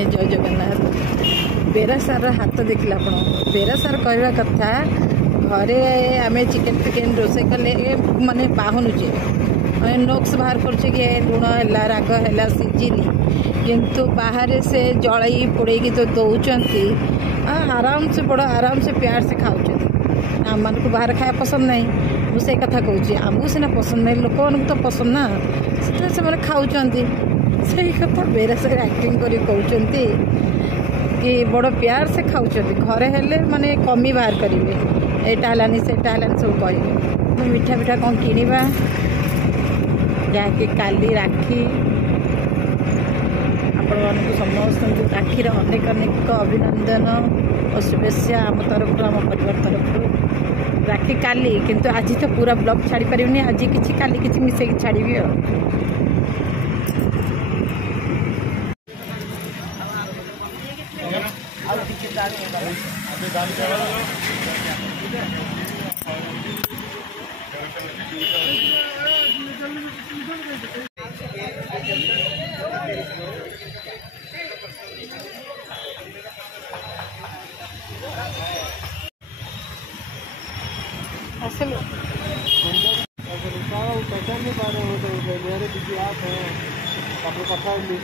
मैंने जय जगन्नाथ बेरा सार हाथ देखला आप बेरा सार कहवा कथा घरे आम चिकेन रोसे कले माने बाहुनुचे नोक्स बाहर करछे कि लुण है राग है सीझिनी किंतु बाहर से जलई पोड़े तो दौरान आराम से बड़ आराम से प्यार से खाऊँ आम मान को बाहर खाया पसंद नहीं मुझे कथा कहूँ आमको सीना पसंद नहीं लोक मान तो पसंद ना से खाऊँ से कथा बेरा से एक्टिंग कर कहते कि बड़ प्यार से खाऊँ घरे हेले माने कमी बाहर करेंगे यहाँ है से सब कहे मीठा मीठा कौन किणवा जहाँकि काली राखी आपण मानक समस्त राखीर अनेक अनेक अभिनंदन और शुभेच्छा आम तरफ आम परिवार तरफ राखी काली किंतु आज तो पूरा ब्लॉग छाड़ी पारिनी आज किसी काली किसी मिसेक छाड़ी असल पहचान नहीं पा रहे हो तो मेरे दीदी आप हैं आपको पता है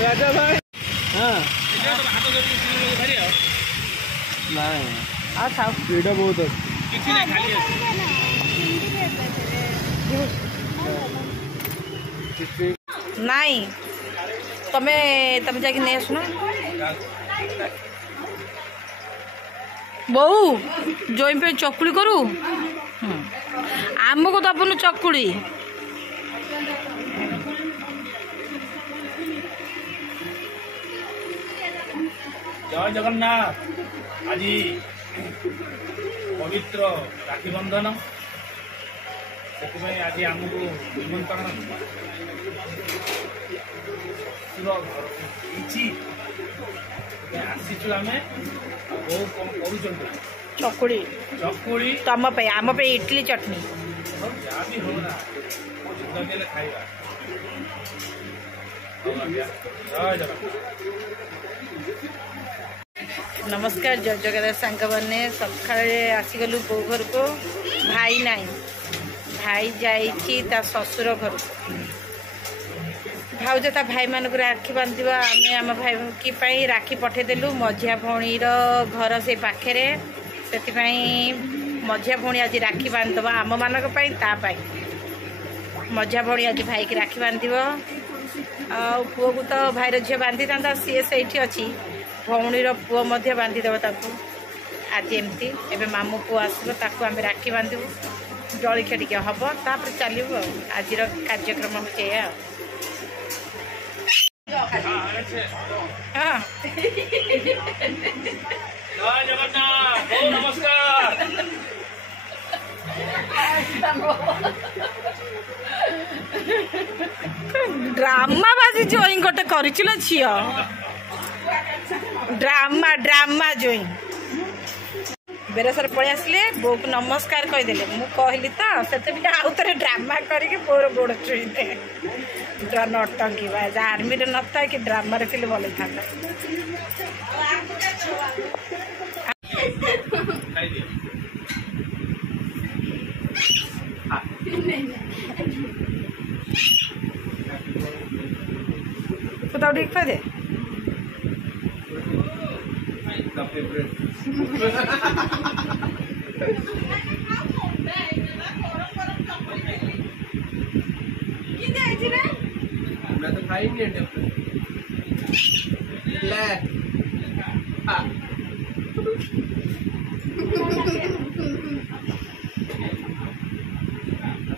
राजा भाई हाँ नहीं खाओ पीड़ा बहुत है नहीं तमें जाके नहीं आसना बहु जोई पे चकुड़ी करू आमको दबनु चकुड़ी जय जगन्नाथ आज पवित्र राखी बंधन से आज आमको निमंत्रण आसीचु आम बहुत कम कर चकुड़ी चकुड़ी तुम आम पे इडली चटनी जहाँ भी हो ना जिंदगी खाइबा जय जगन्नाथ। नमस्कार जय जगन्नाथ सांग मैंने सका आसीगलु बो घर को भाई नाई भाई जा ससुर घर भाज ता भाई मानक राखी बांधा आम आम भाई की राखी पठेदेलु मझिया भौणीर घर से पाखे से मझिया भौणी आज राखी बांधब आम मानक मझिया भौणी आज भाई की राखी बांधब पुओ को तो भाईर झील बांधि था सी से अच्छी भौणीर पुओ बांधिदेव आज एमती एवं मामू पुओ आसो ताकू आम राखी बांधबू जलखिया टे हम तापर चलू आज कार्यक्रम हो नमस्कार ड्रामा बाजी जोई गोटे कर झील ड्रामा ड्रामा जोई बेरसर पलि आसिले बो को नमस्कार कहीदेले मु कहली तो से आउ थे ड्रामा करके बोर गोड़ छुईदे नौटंकी आर्मी रे नथा कि ड्रामा रे थे भल था बताओ ठीक था दे ले हाँ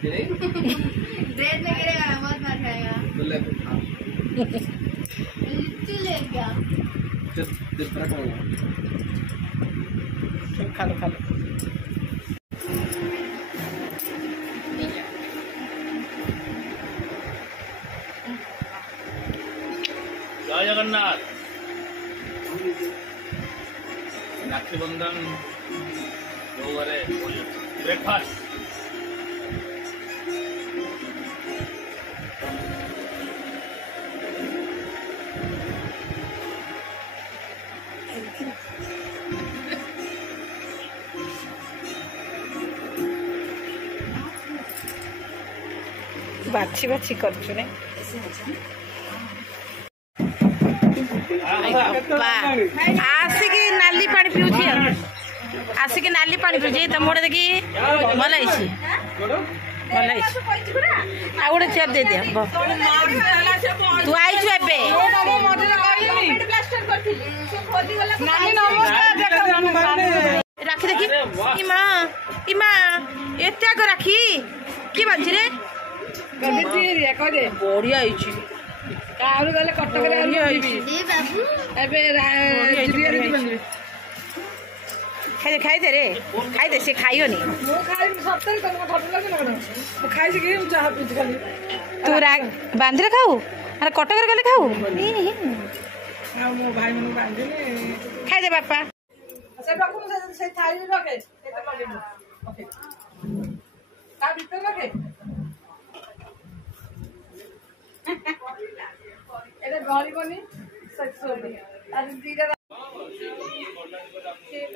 ब्रेड में गिरेगा ना बहुत मार खाएगा तो ले ले गया जिस तरह का खा लो खा लो। जय जगन्नाथ राखी बंधन जो घरे ब्रेकफास्ट ବାଛି ବାଛି କରୁଛୁ ରେ ଆସିକି ନାଲି ପାଣି ପିଉଛି ଆଉ ଆସିକି ନାଲି ପାଣି ପିଉଛି ତମ ଗୋଟେ ଦେଖି ଭଲ ହେଇଛି ଭଲ ହେଇଛି ଆଉ ଗୋଟେ ଚେୟାର ଦେଇଦିଅ ତୁ ଆଇଛୁ ଏବେ ରାକ୍ଷୀ ଦେଖି ଇମା ଇମା ଏତେ ଆଗ ରାକ୍ଷୀ କି ବାଜି ରେ ବଢିଆ ହେଇଛି କଟକରେ ଖାଇଦେ ରେ ଖାଇଦେ ସେ ଖାଇବନି ତୁ ବାନ୍ଧିରେ ଖାଉ କଟକରେ ଗଲେ ଖାଉ ଖାଇଦେ ବାପା এটা গলিবনি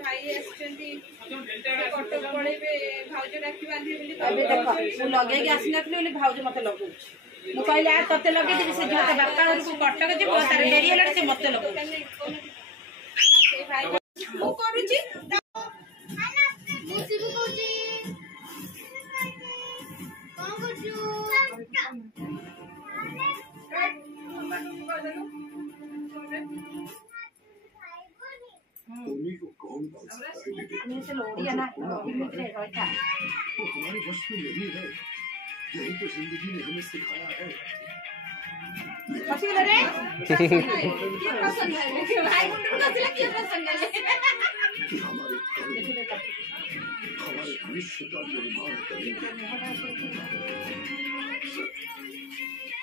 ভাই আসছেন কটক পড়েবে ভাউজ রাখি বাঁধিবে বলি দেখো ମୁଁ ଲଗେଇକି ଆସିନଥିଲି ବୋଲି ଭାଉଜ ମତେ ଲଗଉଛି ମୁଁ କହିଲି ଆ ତତେ ଲଗେଇଦେବି ସେ ଝିଅ ତା ବାପା ଘରକୁ କଟକ ଯିବ ତାର ଡେରି ହେଲାଣି ସେ ମତେ ଲଗଉଛି ମୁଁ କରୁଛି ओडिया ना हमारे वश में नहीं है यही तो जिंदगी ने हमें सिखाया है कि हमारे भविष्य का निर्माण करेंगे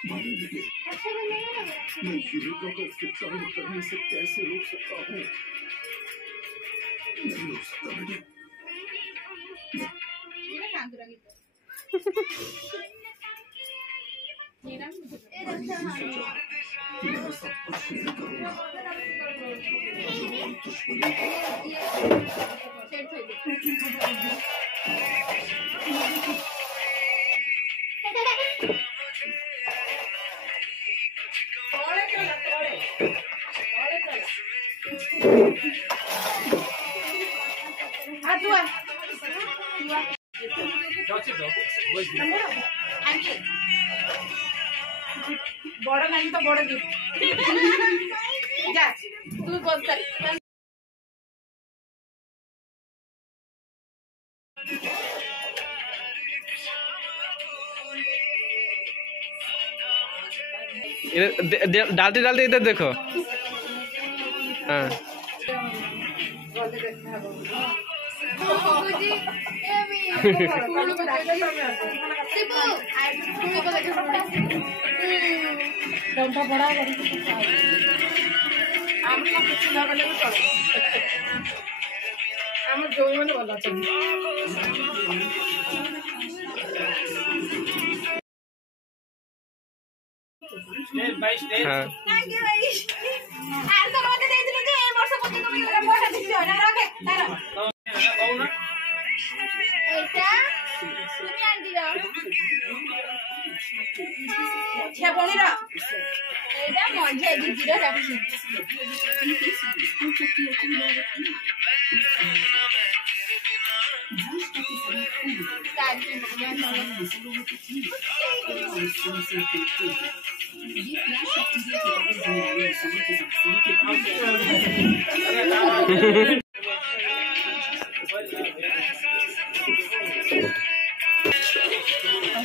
मानेंगे मैं युवकों को फिक्र करने से कैसे रोक सकता हूँ नहीं रोक सकता बेटे मैं सब कुछ नहीं करूँगा दुश्मनी बड़ नानी तो बड़ गिफ्ट जा तू बंद कर डालते डालते इधर देखो हाँ जो मैंने भल अଛନ୍ତି step by step thank you भाई आर तो मते देइथिले जे ए वर्ष पति को मोटा दिसि हो ना रखे तार कहू ना एटा सुनी आंटी रा छे बणी रा एटा मजे दीदी रा राखी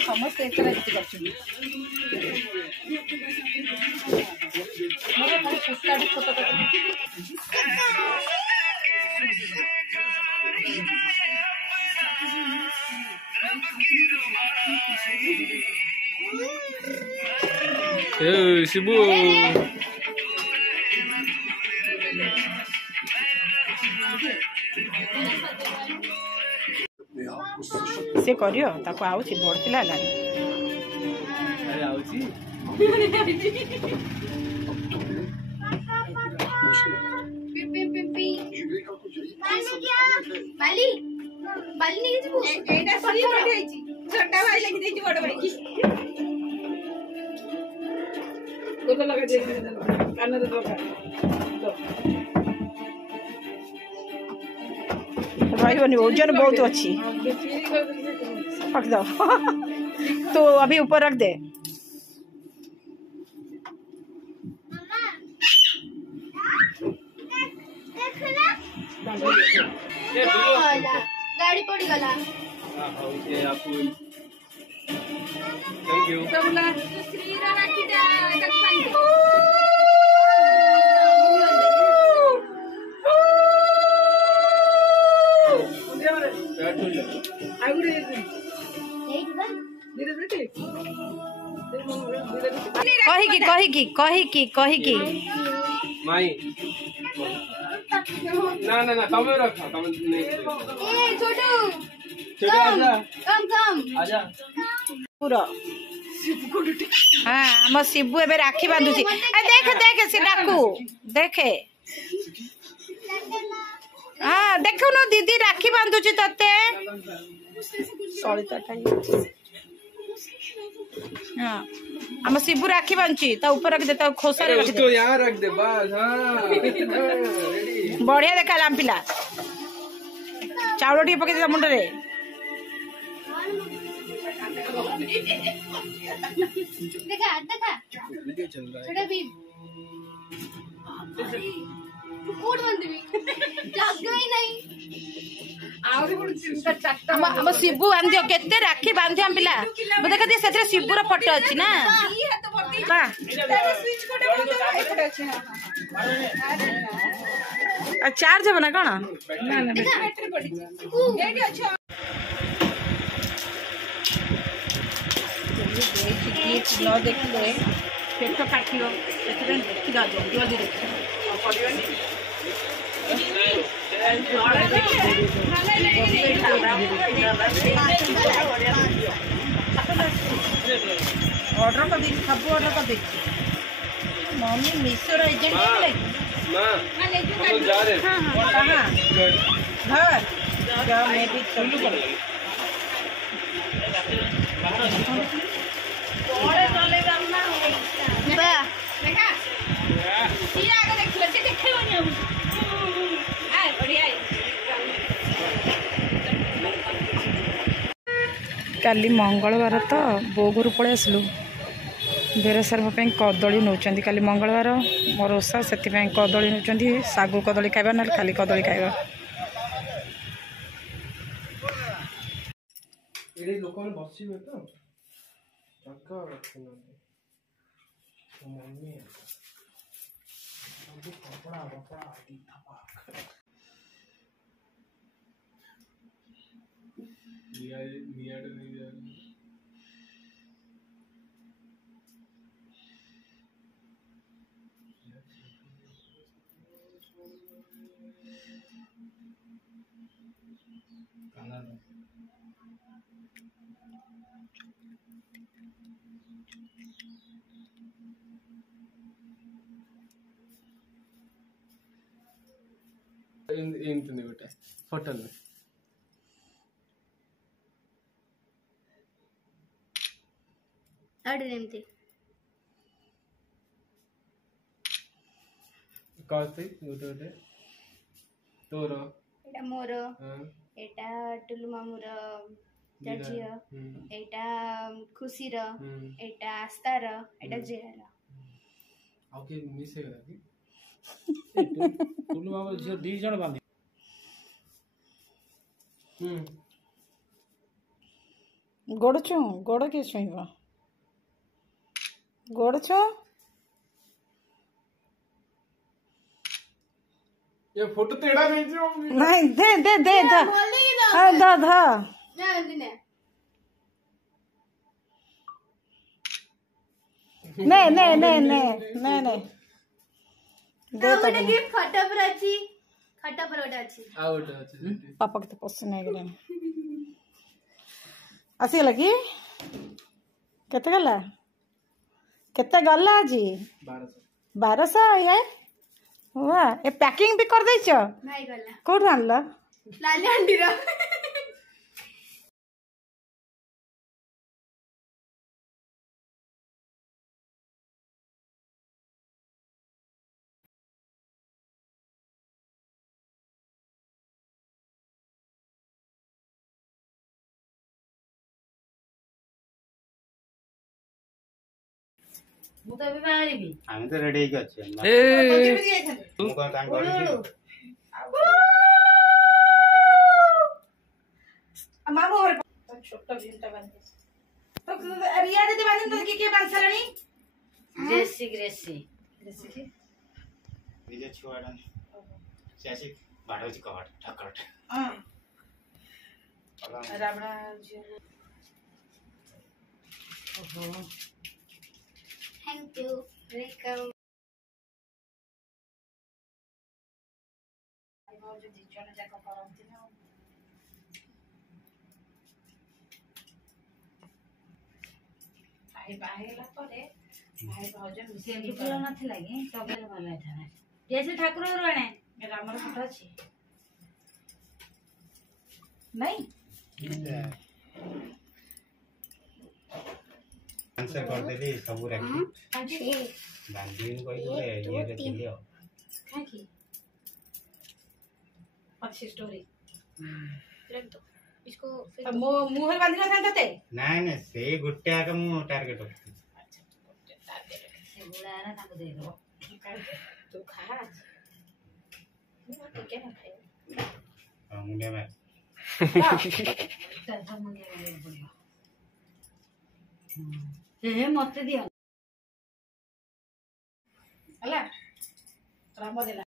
समस्त एक शिबू से करियो ताको आउची बड़ पिला लानी अरे आउची बाली बाली नहीं जिबू एटा सही बैठाइची छोटा भाई लगी देची बड़ बड़ी की तो लगा दे कान दे दो भाई बनी ओजन बहुत अच्छी रख दो तो अभी ऊपर रख दे गाड़ी पड़ी गला थैंक यू श्री राखी दा तक पाई कही माई ना ना ना तमे रख तमे नहीं ए छोटू छोटू आजा कम आजा पूरा हाँ हम शिबू एबे राखी बांधुची देखे देखे से डाकू देखे हाँ देखो ना दीदी राखी बांधुची तते सलिता हाँ हम शिबू राखी बांधुची ता ऊपर रख दे ता खोसा रे रख दे उसको यहाँ रख दे बस हाँ रेडी बढ़िया देखा लाम पिला चाउल टी पके दे मुंड रे देखा देखा वीडियो चल रहा है छोटा भी कूड़ बंद भी जग ही नहीं हम शिबू बांधियो केते राखी बांधियो हम पिला मो देखा दे सेतरे शिबूर फोटो अछि ना हां चार्ज हो ना कोन ना ना बैटरी पड़ी एडी अच्छा गिफ्ट न देखले पेट काटियो सेतरे देखि दा जल्दी देखि पड़ियोनी ऑर्डर कर दी सब ऑर्डर कर दी मम्मी मिशो एजेंट है मां हम जा रहे हैं कहां घर क्या मैं भी चलू कर ओरे चले ना बा देखा ये आगे देख ले देखैबनी हम आय बढ़िया काली मंगलवार तो बो घर पड़े आसलु बेरसार मो कदली नौकरी काली मंगलवार मोर ओषा से कदली नौकरी सागु कदली खाइबा ना खाली कदली खाइबा एडी लोक माने बसिबे तो चक्का रखना मम्मी सब कपड़ा बपड़ा आदि थपा लिया नहीं जा इंतने बेटा फोटो में अड़ नेमते कहते गोटे तोर एटा मोर हां एटा टुलु मामुर एटा झियो एटा खुशी रो एटा आस्था रो एटा जय रो आउ के मिसे गला कि टुलु बाबू झियो 2 जण बांधी गोड़ छू गोड़ किए छुईब गोड़ छू ये फोटो तेड़ा नहीं जी मम्मी नहीं दे दे दे दा बोली रो दा दा ना दिने नहीं नहीं नहीं नहीं नहीं नहीं दे तो गोटे गिफ्ट खटा पर अछि खटा पर गोटे अछि आउट अछि पापा के तो पसंद नहीं गले आसी लगी केते गला केते गला जी 1200 ये वाह ए पैकिंग भी कर देछ भाई गला कोठ आनला लाली अंडी रो ମୁଁ ତ ଏବେ ବାହାରିବି ଆମେ ତ ରେଡି ହେଇକି ଅଛୁ ମୁଁ କଣ କାମ କରିବି मामू और छोटा जिंटा बांध तो रिया दीदी बांध तो के बांध सलणी ग्रेसी ग्रेसी निजे छुआडा सेसी बाडोची कबाट ठकट हां राबड़ा जी ओहो थैंक यू वेलकम आई बहुत जो दिचना जाक करंती ना भाई बाहेला परे भाई भजन ସେ मिसे ଭଲ ନଥିଲା କି ତବେଲ ଭଲ ହେଇଥାନ୍ତା ଜେସେ ଠାକୁର ଘରୁ ଆଣେ रामर फोटो अछि नहीं आंसर कर देली सब रखी बांधी कोई ये के लियो काकी अच्छी स्टोरी रख दो इसको अब मुंह में बांधना था तते नहीं नहीं से गुट्टे आके मु टारगेट रखी ସେ ଗୁଡ଼ା ନା ତାଙ୍କୁ ଦେଇଦେବ तू खा तो क्या खाए मुंडे में ତାର ମୁଣ୍ଡିଆ ମାରିବାକୁ ପଡ଼ିବ ହେ ମତେ ଦିଅ ହେଲା ରାମ ଦେଲା